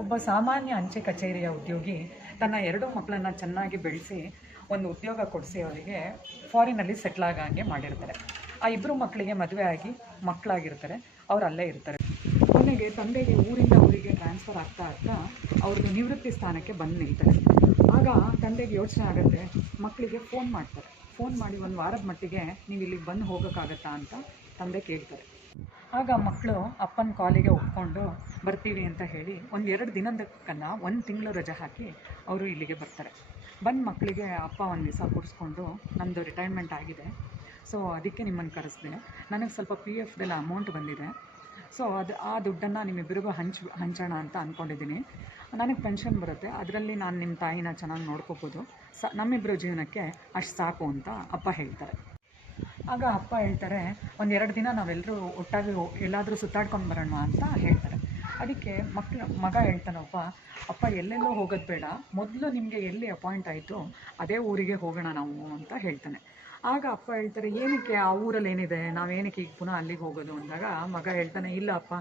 ಒಬ್ಬ ಸಾಮಾನ್ಯ ಅಂಚೆ ಕಚೇರಿಯ ಉದ್ಯೋಗಿ ತನ್ನ ಎರಡೂ ಮಕ್ಕಳನ್ನ ಚೆನ್ನಾಗಿ ಬೆಳೆಸಿ ಒಂದು ಉದ್ಯೋಗ ಕೊಡಿಸಿ ಅವರಿಗೆ ಫಾರಿನಲ್ಲಿ ಸೆಟ್ಲ್ ಆಗಂಗೆ ಮಾಡಿರ್ತಾರೆ. ಆ ಇಬ್ಬರು ಮಕ್ಕಳಿಗೆ ಮದುವೆ ಆಗಿ ಮಕ್ಕಳಾಗಿರ್ತಾರೆ, ಅವ್ರು ಅಲ್ಲೇ ಇರ್ತಾರೆ. ಕೊನೆಗೆ ತಂದೆಗೆ ಊರಿಂದ ಊರಿಗೆ ಟ್ರಾನ್ಸ್ಫರ್ ಆಗ್ತಾ ಆಗ್ತಾ ಅವ್ರದ್ದು ನಿವೃತ್ತಿ ಸ್ಥಾನಕ್ಕೆ ಬಂದು ನಿಲ್ತಾರೆ ಆಗ ತಂದೆಗೆ ಯೋಚನೆ ಆಗುತ್ತೆ, ಮಕ್ಕಳಿಗೆ ಫೋನ್ ಮಾಡ್ತಾರೆ. ಫೋನ್ ಮಾಡಿ ಒಂದು ವಾರದ ಮಟ್ಟಿಗೆ ನೀವು ಇಲ್ಲಿಗೆ ಬಂದು ಹೋಗೋಕ್ಕಾಗತ್ತಾ ಅಂತ ತಂದೆ ಕೇಳ್ತಾರೆ. ಆಗ ಮಕ್ಕಳು ಅಪ್ಪನ ಕಾಲಿಗೆ ಒಪ್ಕೊಂಡು ಬರ್ತೀವಿ ಅಂತ ಹೇಳಿ ಒಂದು ಎರಡು ದಿನದಕ್ಕನ್ನ ಒಂದು ತಿಂಗಳು ರಜೆ ಹಾಕಿ ಅವರು ಇಲ್ಲಿಗೆ ಬರ್ತಾರೆ. ಬಂದು ಮಕ್ಕಳಿಗೆ ಅಪ್ಪ ಒಂದು ದಿವಸ ಕೂರಿಸ್ಕೊಂಡು ನಮ್ಮದು ರಿಟೈರ್ಮೆಂಟ್ ಆಗಿದೆ. ಸೊ ಅದಕ್ಕೆ ನಿಮ್ಮನ್ನು ಕರೆಸಿದೆ. ನನಗೆ ಸ್ವಲ್ಪ ಪಿ ಎಫ್ದೆಲ್ಲ ಅಮೌಂಟ್ ಬಂದಿದೆ. ಸೊ ಅದು ಆ ದುಡ್ಡನ್ನು ನಿಮ್ಮಿಬ್ಬರಿಗೂ ಹಂಚ್, ಹಂಚೋಣ ಅಂತ ಅಂದ್ಕೊಂಡಿದ್ದೀನಿ ನನಗೆ ಪೆನ್ಷನ್ ಬರುತ್ತೆ. ಅದರಲ್ಲಿ ನಾನು ನಿಮ್ಮ ತಾಯಿನ ಚೆನ್ನಾಗಿ ನೋಡ್ಕೋಬೋದು. ಸ ನಮ್ಮಿಬ್ಬರ ಜೀವನಕ್ಕೆ ಅಷ್ಟು ಸಾಕು ಅಂತ ಅಪ್ಪ ಹೇಳ್ತಾರೆ. ಆಗ ಅಪ್ಪ ಹೇಳ್ತಾರೆ, ಒಂದೆರಡು ದಿನ ನಾವೆಲ್ಲರೂ ಒಟ್ಟಾಗಿ ಎಲ್ಲಾದರೂ ಸುತ್ತಾಡ್ಕೊಂಡು ಬರೋಣ ಅಂತ ಹೇಳ್ತಾರೆ. ಅದಕ್ಕೆ ಮಕ್ಳು, ಮಗ ಹೇಳ್ತಾನಪ್ಪ, ಅಪ್ಪ, ಎಲ್ಲೆಲ್ಲೋ ಹೋಗೋದು ಬೇಡ. ಮೊದಲು ನಿಮಗೆ ಎಲ್ಲಿ ಅಪಾಯಿಂಟ್ ಆಯಿತು ಅದೇ ಊರಿಗೆ ಹೋಗೋಣ ನಾವು ಅಂತ ಹೇಳ್ತಾನೆ. ಆಗ ಅಪ್ಪ ಹೇಳ್ತಾರೆ, ಏನಕ್ಕೆ ಆ ಊರಲ್ಲಿ ಏನಿದೆ ನಾವೇನಕ್ಕೆ ಈಗ ಪುನಃ ಅಲ್ಲಿಗೆ ಹೋಗೋದು? ಅಂದಾಗ ಮಗ ಹೇಳ್ತಾನೆ, ಇಲ್ಲ ಅಪ್ಪ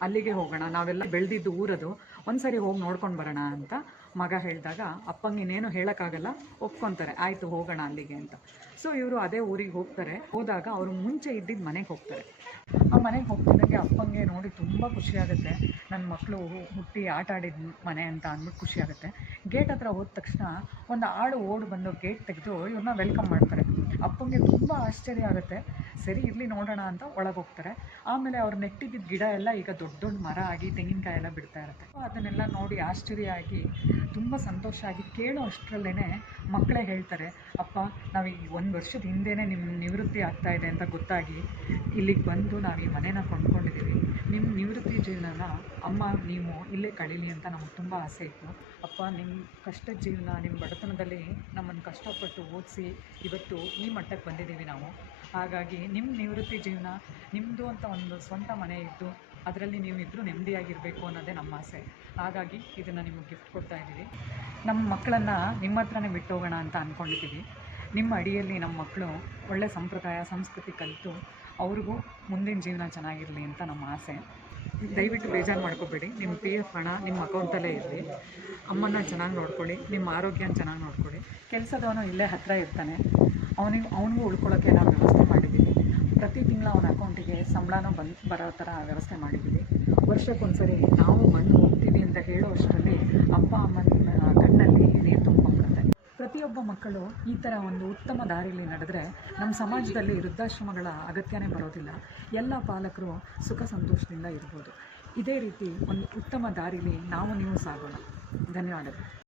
ಅಲ್ಲಿಗೆ ಹೋಗೋಣ, ನಾವೆಲ್ಲ ಬೆಳೆದಿದ್ದು ಊರದು. ಒಂದ್ಸರಿ ಹೋಗಿ ನೋಡ್ಕೊಂಡು ಬರೋಣ ಅಂತ ಮಗ ಹೇಳಿದಾಗ ಅಪ್ಪಂಗಿನೇನು ಹೇಳೋಕ್ಕಾಗಲ್ಲ, ಒಪ್ಕೊತಾರೆ. ಆಯಿತು, ಹೋಗೋಣ ಅಲ್ಲಿಗೆ ಅಂತ. ಸೊ ಇವರು ಅದೇ ಊರಿಗೆ ಹೋಗ್ತಾರೆ. ಹೋದಾಗ ಅವರು ಮುಂಚೆ ಇದ್ದಿದ್ದ ಮನೆಗೆ ಹೋಗ್ತಾರೆ. ಆ ಮನೆಗೆ ಹೋಗ್ತಿದ್ದಂಗೆ ಅಪ್ಪಂಗೆ ನೋಡಿ ತುಂಬ ಖುಷಿಯಾಗುತ್ತೆ ನನ್ನ ಮಕ್ಕಳು ಹುಟ್ಟಿ ಆಟ ಆಡಿದ ಮನೆ ಅಂತ ಅಂದ್ಬಿಟ್ಟು ಖುಷಿಯಾಗುತ್ತೆ ಗೇಟ್ ಹತ್ರ ಹೋದ ತಕ್ಷಣ ಒಂದು ಆಳು ಓಡಿ ಬಂದು ಗೇಟ್ ತೆಗೆದು ಇವ್ರನ್ನ ವೆಲ್ಕಮ್ ಮಾಡ್ತಾರೆ. ಅಪ್ಪಂಗೆ ತುಂಬ ಆಶ್ಚರ್ಯ ಆಗುತ್ತೆ. ಸರಿ, ಇರಲಿ ನೋಡೋಣ ಅಂತ ಒಳಗೆ ಹೋಗ್ತಾರೆ. ಆಮೇಲೆ ಅವ್ರು ನೆಟ್ಟಿದ್ದ ಗಿಡ ಎಲ್ಲ ಈಗ ದೊಡ್ಡ ದೊಡ್ಡ ಮರ ಆಗಿ ತೆಂಗಿನಕಾಯಿ ಎಲ್ಲ ಬಿಡ್ತಾ ಇರುತ್ತೆ. ಅದನ್ನೆಲ್ಲ ನೋಡಿ ಆಶ್ಚರ್ಯ ಆಗಿ, ತುಂಬ ಸಂತೋಷ ಆಗಿ ಕೇಳೋ ಅಷ್ಟರಲ್ಲೇ ಮಕ್ಕಳೇ ಹೇಳ್ತಾರೆ, ಅಪ್ಪ, ನಾವು ಈ ಒಂದು ವರ್ಷದ ಹಿಂದೆನೇ ನಿಮ್ಮ ನಿವೃತ್ತಿ ಆಗ್ತಾ ಇದೆ ಅಂತ ಗೊತ್ತಾಗಿ ಇಲ್ಲಿಗೆ ಬಂದು ನಾವು ಈ ಮನೇನ ಕೊಂಡ್ಕೊಂಡಿದ್ದೀವಿ ನಿಮ್ಮ ನಿವೃತ್ತಿ ಜೀವನನ ಅಮ್ಮ, ನೀವು ಇಲ್ಲೇ ಕಳೀಲಿ ಅಂತ ನಮಗೆ ತುಂಬ ಆಸೆ ಇತ್ತು. ಅಪ್ಪ ನಿಮ್ಮ ಕಷ್ಟದ ಜೀವನ ನಿಮ್ಮ ಬಡತನದಲ್ಲಿ ನಮ್ಮನ್ನು ಕಷ್ಟಪಟ್ಟು ಓದಿಸಿ ಇವತ್ತು ಈ ಮಟ್ಟಕ್ಕೆ ಬಂದಿದ್ದೀವಿ ನಾವು. ಹಾಗಾಗಿ ನಿಮ್ಮ ನಿವೃತ್ತಿ ಜೀವನ ನಿಮ್ಮದು ಅಂತ ಒಂದು ಸ್ವಂತ ಮನೆ ಇದ್ದು, ಅದರಲ್ಲಿ ನೀವು ಇದ್ದರೂ ನೆಮ್ಮದಿಯಾಗಿರಬೇಕು ಅನ್ನೋದೇ ನಮ್ಮ ಆಸೆ. ಹಾಗಾಗಿ ಇದನ್ನು ನಿಮಗೆ ಗಿಫ್ಟ್ ಕೊಡ್ತಾ ಇದ್ದೀವಿ. ನಮ್ಮ ಮಕ್ಕಳನ್ನು ನಿಮ್ಮ ಹತ್ರನೇ ಬಿಟ್ಟು ಹೋಗೋಣ ಅಂತ ಅಂದ್ಕೊಂಡಿದ್ದೀವಿ ನಿಮ್ಮ ಅಡಿಯಲ್ಲಿ ನಮ್ಮ ಮಕ್ಕಳು ಒಳ್ಳೆ ಸಂಪ್ರದಾಯ, ಸಂಸ್ಕೃತಿ ಕಲಿತು ಅವ್ರಿಗೂ ಮುಂದಿನ ಜೀವನ ಚೆನ್ನಾಗಿರಲಿ ಅಂತ ನಮ್ಮ ಆಸೆ. ದಯವಿಟ್ಟು ಬೇಜಾರು ಮಾಡ್ಕೋಬೇಡಿ. ನಿಮ್ಮ ಪಿ ಎಫ್ ಹಣ ನಿಮ್ಮ ಅಕೌಂಟಲ್ಲೇ ಇರಲಿ. ಅಮ್ಮನ್ನ ಚೆನ್ನಾಗಿ ನೋಡ್ಕೊಳ್ಳಿ. ನಿಮ್ಮ ಆರೋಗ್ಯನ ಚೆನ್ನಾಗಿ ನೋಡ್ಕೊಳ್ಳಿ. ಕೆಲಸದವನು ಇಲ್ಲೇ ಹತ್ತಿರ ಇರ್ತಾನೆ. ಅವನಿಗೆ, ಅವನಿಗೂ ಉಳ್ಕೊಳ್ಳೋಕ್ಕೆ ನಾವು ವ್ಯವಸ್ಥೆ ಮಾಡಿದ್ದೀವಿ. ಪ್ರತಿ ತಿಂಗಳು ಅವನ ಅಕೌಂಟಿಗೆ ಸಂಬಳನೂ ಬಂದು, ಬರೋ ಥರ ವ್ಯವಸ್ಥೆ ಮಾಡಿದ್ದೀವಿ. ವರ್ಷಕ್ಕೊಂದ್ಸರಿ ನಾವು ಬಂದು ಹೋಗ್ತೀವಿ ಅಂತ ಹೇಳೋ ಅಷ್ಟರಲ್ಲಿ ಅಪ್ಪ ಅಮ್ಮನ ಕಣ್ಣಲ್ಲಿ ನೀರು ತುಂಬಿಕೊಂಡ್ಬಿಡುತ್ತೆ. ಪ್ರತಿಯೊಬ್ಬ ಮಕ್ಕಳು ಈ ಥರ ಒಂದು ಉತ್ತಮ ದಾರಿಯಲ್ಲಿ ನಡೆದ್ರೆ ನಮ್ಮ ಸಮಾಜದಲ್ಲಿ ವೃದ್ಧಾಶ್ರಮಗಳ ಅಗತ್ಯನೇ ಬರೋದಿಲ್ಲ. ಎಲ್ಲ ಪಾಲಕರು ಸುಖ ಸಂತೋಷದಿಂದ ಇರ್ಬೋದು. ಇದೇ ರೀತಿ ಒಂದು ಉತ್ತಮ ದಾರಿಲಿ ನಾವು ನೀವು ಸಾಗೋಣ. ಧನ್ಯವಾದಗಳು.